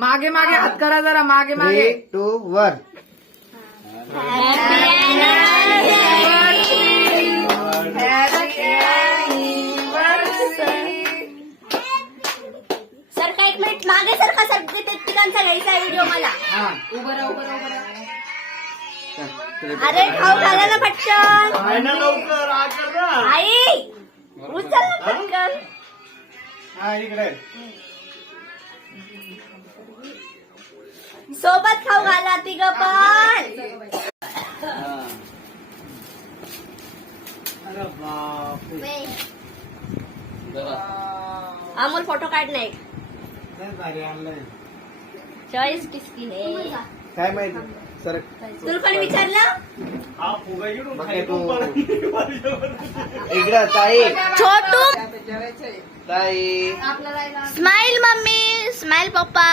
मागे मागे हात करा जरा मागे मागे 3, 2, 1. सरका एक मिनिट मागे सरका तिघांचा घ्यायचा व्हिडिओ मला. उभं राहा उभं राहा उभं राहा. अरे खाऊ घाला ना पटकन. लवकर आई उचल ना पटकन. हा इकडे सोबत खाऊ घाला तिघ पण. अमोल फोटो काढ नाही. भारी आणलंय. चॉईस किसकी है काय माहिती सर तुला पण विचारलं. इकडं ताई छोटू ताई स्माइल मम्मी स्माइल पप्पा.